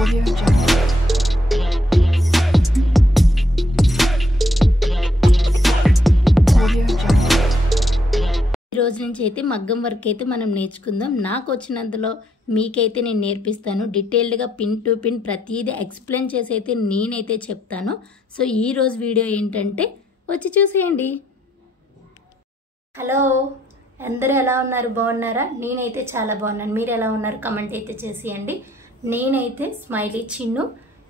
Audio Jungle. Audio Jungle. ఈ రోజు నుంచి అయితే మగ్గం వర్క్ అయితే మనం నేర్చుకుందాం. నాకు వచ్చినంతలో మీకైతే నేను నేర్పిస్తాను. డీటెయిల్డ్గా పిన్ టు పిన్ ప్రతిదీ ఎక్స్ప్లెయిన్ చేసి అయితే నేనైతే చెప్తాను. సో ఈ రోజు వీడియో ఏంటంటే వచ్చి చూసేయండి. హలో, అందరూ ఎలా ఉన్నారు? బాగున్నారా? నేనైతే చాలా బాగున్నాను. మీరు ఎలా ఉన్నారు? కమెంట్ అయితే చేసేయండి. నేనైతే స్మైలీ చిన్ను.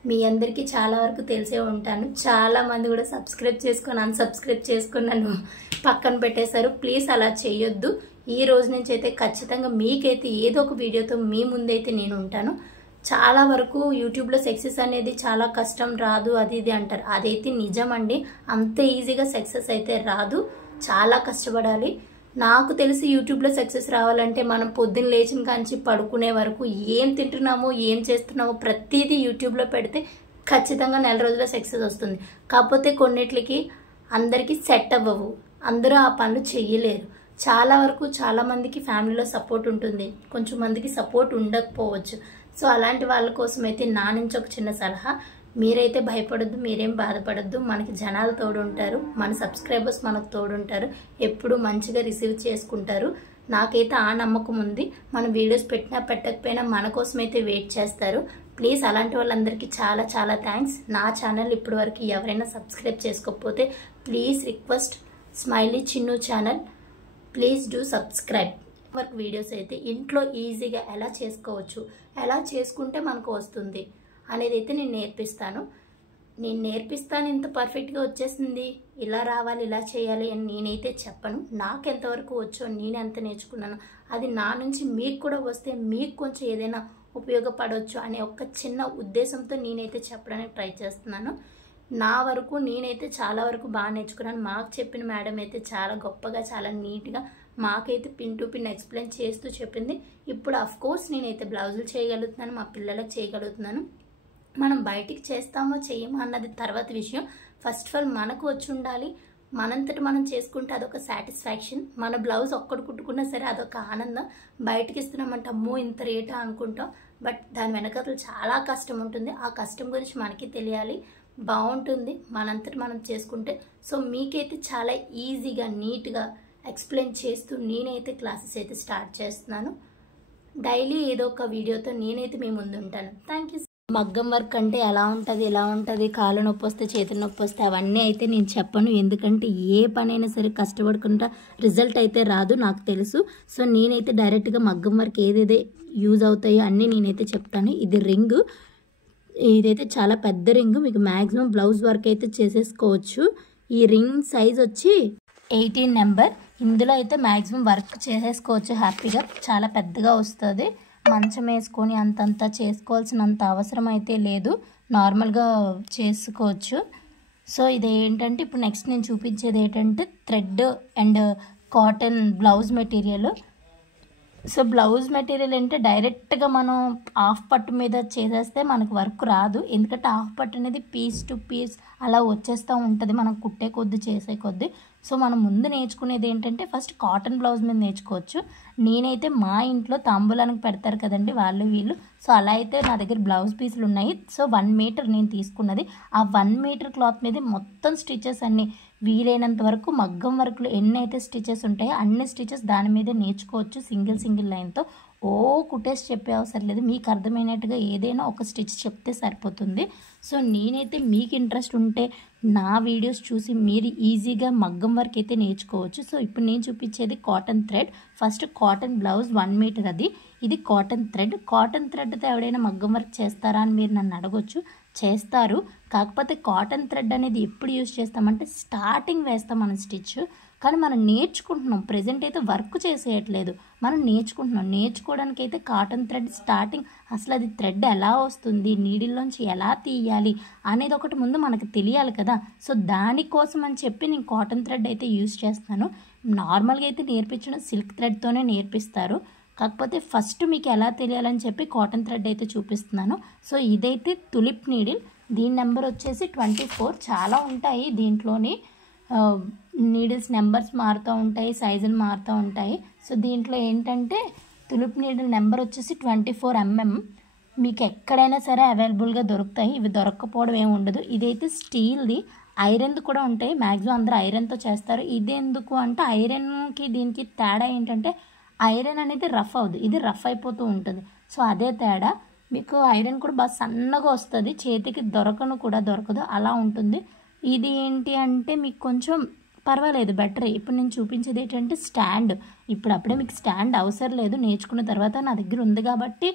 మీ అందరికీ చాలా వరకు తెలిసే ఉంటాను. చాలా మంది కూడా సబ్స్క్రైబ్ చేసుకొని అన్సబ్స్క్రైబ్ చేసుకొని నన్ను పక్కన పెట్టేశారు. ప్లీజ్ అలా చేయొద్దు. ఈ రోజు నుంచి అయితే ఖచ్చితంగా మీకైతే ఏదో ఒక వీడియోతో మీ ముందైతే నేను ఉంటాను. చాలా వరకు యూట్యూబ్లో సక్సెస్ అనేది చాలా కష్టం, రాదు అది ఇది అంటారు. అదైతే నిజమండి. అంత ఈజీగా సక్సెస్ అయితే రాదు, చాలా కష్టపడాలి. నాకు తెలిసి యూట్యూబ్లో సక్సెస్ రావాలంటే మనం పొద్దున్న లేచిన కాంచి పడుకునే వరకు ఏం తింటున్నామో ఏం చేస్తున్నామో ప్రతిదీ యూట్యూబ్లో పెడితే ఖచ్చితంగా నెల రోజుల్లో సక్సెస్ వస్తుంది. కాకపోతే కొన్నిట్లకి అందరికీ సెట్ అవ్వవు, అందరూ ఆ పనులు చెయ్యలేరు. చాలా వరకు చాలా మందికి ఫ్యామిలీలో సపోర్ట్ ఉంటుంది, కొంచెం మందికి సపోర్ట్ ఉండకపోవచ్చు. సో అలాంటి వాళ్ళ కోసం అయితే నా నుంచి ఒక చిన్న సలహా, మీరైతే భయపడొద్దు, మీరేం బాధపడొద్దు. మనకి జనాలు తోడుంటారు, మన సబ్స్క్రైబర్స్ మనకు తోడుంటారు, ఎప్పుడు మంచిగా రిసీవ్ చేసుకుంటారు. నాకైతే ఆ నమ్మకం ఉంది. మనం వీడియోస్ పెట్టినా పెట్టకపోయినా మన కోసం అయితే వెయిట్ చేస్తారు. ప్లీజ్ అలాంటి వాళ్ళందరికీ చాలా చాలా థ్యాంక్స్. నా ఛానల్ ఇప్పటి వరకు ఎవరైనా సబ్స్క్రైబ్ చేసుకోకపోతే please request, smiley Chinnu channel, please do subscribe. Work videos అయితే ఇంట్లో ఈజీగా ఎలా చేసుకోవచ్చు, ఎలా చేసుకుంటే మనకు వస్తుంది అనేది అయితే నేను నేర్పిస్తాను. ఇంత పర్ఫెక్ట్గా వచ్చేసింది, ఇలా రావాలి, ఇలా చేయాలి అని నేనైతే చెప్పను. నాకు ఎంతవరకు వచ్చో, నేను ఎంత నేర్చుకున్నాను అది నా నుంచి మీకు కూడా వస్తే మీకు కొంచెం ఏదైనా ఉపయోగపడవచ్చు అనే ఒక చిన్న ఉద్దేశంతో నేనైతే చెప్పడానికి ట్రై చేస్తున్నాను. నా వరకు నేనైతే చాలా వరకు బాగా నేర్చుకున్నాను. మాకు చెప్పిన మేడం అయితే చాలా గొప్పగా, చాలా నీట్గా మాకైతే పిన్ టు పిన్ ఎక్స్ప్లెయిన్ చేస్తూ చెప్పింది. ఇప్పుడు అఫ్కోర్స్ నేనైతే బ్లౌజులు చేయగలుగుతున్నాను, మా పిల్లలకు చేయగలుగుతున్నాను. మనం బయటికి చేస్తామో చేయమో అన్నది తర్వాత విషయం. ఫస్ట్ ఆఫ్ ఆల్ మనకు వచ్చి ఉండాలి. మనంతటి మనం చేసుకుంటే అదొక సాటిస్ఫాక్షన్. మన బ్లౌజ్ ఒక్కడు కుట్టుకున్నా సరే అదొక ఆనందం. బయటకి ఇస్తున్నామంటే అమ్మో ఇంత రేటా అనుకుంటాం, బట్ దాని వెనకాల చాలా కష్టం ఉంటుంది. ఆ కష్టం గురించి మనకి తెలియాలి. బాగుంటుంది మనంతటి మనం చేసుకుంటే. సో మీకైతే చాలా ఈజీగా నీట్గా ఎక్స్ప్లెయిన్ చేస్తూ నేనైతే క్లాసెస్ అయితే స్టార్ట్ చేస్తున్నాను. డైలీ ఏదో ఒక వీడియోతో నేనైతే మీ ముందు ఉంటాను. Thank you. మగ్గం వర్క్ అంటే ఎలా ఉంటుంది, ఎలా ఉంటుంది, కాళ్ళు నొప్పి వస్తే చేతులు నొప్పి వస్తే అవన్నీ అయితే నేను చెప్పను. ఎందుకంటే ఏ పనైనా సరే కష్టపడకుండా రిజల్ట్ అయితే రాదు, నాకు తెలుసు. సో నేనైతే డైరెక్ట్గా మగ్గం వర్క్ ఏదేదే యూజ్ అవుతాయో అన్నీ నేనైతే చెప్తాను. ఇది రింగ్, ఇదైతే చాలా పెద్ద రింగ్. మీకు మ్యాక్సిమం బ్లౌజ్ వర్క్ అయితే చేసేసుకోవచ్చు. ఈ రింగ్ సైజ్ వచ్చి 18 నెంబర్. ఇందులో అయితే మ్యాక్సిమం వర్క్ చేసేసుకోవచ్చు హ్యాపీగా. చాలా పెద్దగా వస్తుంది. మంచం వేసుకొని అంతంతా చేసుకోవాల్సినంత అవసరం అయితే లేదు, నార్మల్గా చేసుకోవచ్చు. సో ఇది ఏంటంటే ఇప్పుడు నెక్స్ట్ నేను చూపించేది ఏంటంటే thread and cotton blouse material. So blouse material అంటే డైరెక్ట్గా మనం హాఫ్ పట్టు మీద చేసేస్తే మనకు వర్క్ రాదు. ఎందుకంటే హాఫ్ పట్టు అనేది పీస్ టు పీస్ అలా వచ్చేస్తూ ఉంటుంది మనం కుట్టే కొద్ది, చేసే కొద్ది. సో మనం ముందు నేర్చుకునేది ఏంటంటే ఫస్ట్ కాటన్ బ్లౌజ్ మీద నేర్చుకోవచ్చు. నేనైతే మా ఇంట్లో తాంబూలానికి పెడతారు కదండి వాళ్ళు వీళ్ళు, సో అలా అయితే నా దగ్గర బ్లౌజ్ పీసులు ఉన్నాయి. సో 1 మీటర్ నేను తీసుకున్నది. ఆ 1 మీటర్ క్లాత్ మీద మొత్తం స్టిచెస్ అన్నీ వీలైనంత వరకు మగ్గం వర్క్లో ఎన్ని అయితే స్టిచెస్ ఉంటాయో అన్ని స్టిచెస్ దాని మీద నేర్చుకోవచ్చు. సింగిల్ లైన్తో కుట్టేసి చెప్పే అవసరం లేదు. మీకు అర్థమైనట్టుగా ఏదైనా ఒక స్టిచ్ చెప్తే సరిపోతుంది. సో నేనైతే మీకు ఇంట్రెస్ట్ ఉంటే నా వీడియోస్ చూసి మీరు ఈజీగా మగ్గం వర్క్ అయితే నేర్చుకోవచ్చు. సో ఇప్పుడు నేను చూపించేది cotton thread. First cotton blouse 1 metre అది. ఇది కాటన్ థ్రెడ్. కాటన్ థ్రెడ్తో ఎవడైనా మగ్గం వర్క్ చేస్తారా అని మీరు నన్ను అడగొచ్చు. చేస్తారు. కాకపోతే కాటన్ థ్రెడ్ అనేది ఎప్పుడు యూజ్ చేస్తామంటే స్టార్టింగ్ వేస్తాం మనం స్టిచ్. కానీ మనం నేర్చుకుంటున్నాం, ప్రెజెంట్ అయితే వర్క్ చేసేయట్లేదు, మనం నేర్చుకుంటున్నాం. నేర్చుకోవడానికి అయితే కాటన్ థ్రెడ్ స్టార్టింగ్ అసలు అది థ్రెడ్ ఎలా వస్తుంది, నీడిల్లోంచి ఎలా తీయాలి అనేది ఒకటి ముందు మనకు తెలియాలి కదా. సో దానికోసం అని చెప్పి నేను కాటన్ థ్రెడ్ అయితే యూజ్ చేస్తాను. నార్మల్గా అయితే నేర్పించడం సిల్క్ థ్రెడ్తోనే నేర్పిస్తారు. కాకపోతే ఫస్ట్ మీకు ఎలా తెలియాలని చెప్పి కాటన్ థ్రెడ్ అయితే చూపిస్తున్నాను. సో ఇదైతే తులిప్ నీడిల్. దీని నెంబర్ వచ్చేసి 24. చాలా ఉంటాయి దీంట్లోని, నీడిల్స్ నెంబర్స్ మారుతూ ఉంటాయి, సైజులు మారుతూ ఉంటాయి. సో దీంట్లో ఏంటంటే తులిప్ నీడిల్ నెంబర్ వచ్చేసి 24 mm. మీకు ఎక్కడైనా సరే అవైలబుల్గా దొరుకుతాయి. ఇవి దొరక్కపోవడం ఏమి ఉండదు. ఇదైతే స్టీల్ది, ఐరన్ది కూడా ఉంటాయి. మ్యాక్సిమం అందరూ ఐరన్తో చేస్తారు. ఇది ఎందుకు అంటే ఐరన్కి దీనికి తేడా ఏంటంటే ఐరన్ అనేది రఫ్ అవ్వదు, ఇది రఫ్ అయిపోతూ ఉంటుంది. సో అదే తేడా. మీకు ఐరన్ కూడా బాగా సన్నగా వస్తుంది, చేతికి దొరకదు, అలా ఉంటుంది. ఇది ఏంటి అంటే మీకు కొంచెం పర్వాలేదు, బెటర్. ఇప్పుడు నేను చూపించేది ఏంటంటే స్టాండ్. అప్పుడే మీకు స్టాండ్ అవసరం లేదు, నేర్చుకున్న తర్వాత నా దగ్గర ఉంది కాబట్టి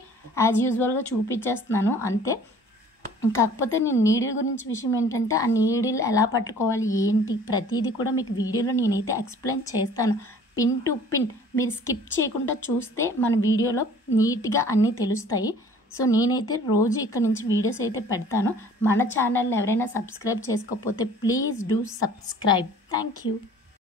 యాజ్ యూజువల్గా చూపించేస్తున్నాను అంతే. కాకపోతే నేను నీడిల్ గురించి విషయం ఏంటంటే ఆ నీడిల్ ఎలా పట్టుకోవాలి ఏంటి ప్రతిదీ కూడా మీకు వీడియోలో నేనైతే ఎక్స్ప్లెయిన్ చేస్తాను, పిన్ టు పిన్. మీరు స్కిప్ చేయకుండా చూస్తే మన వీడియోలో నీట్గా అన్నీ తెలుస్తాయి. సో నేనైతే రోజు ఇక్కడ నుంచి వీడియోస్ అయితే పెడతాను. మన ఛానల్ని ఎవరైనా సబ్స్క్రైబ్ చేసుకోకపోతే please do subscribe. Thank you.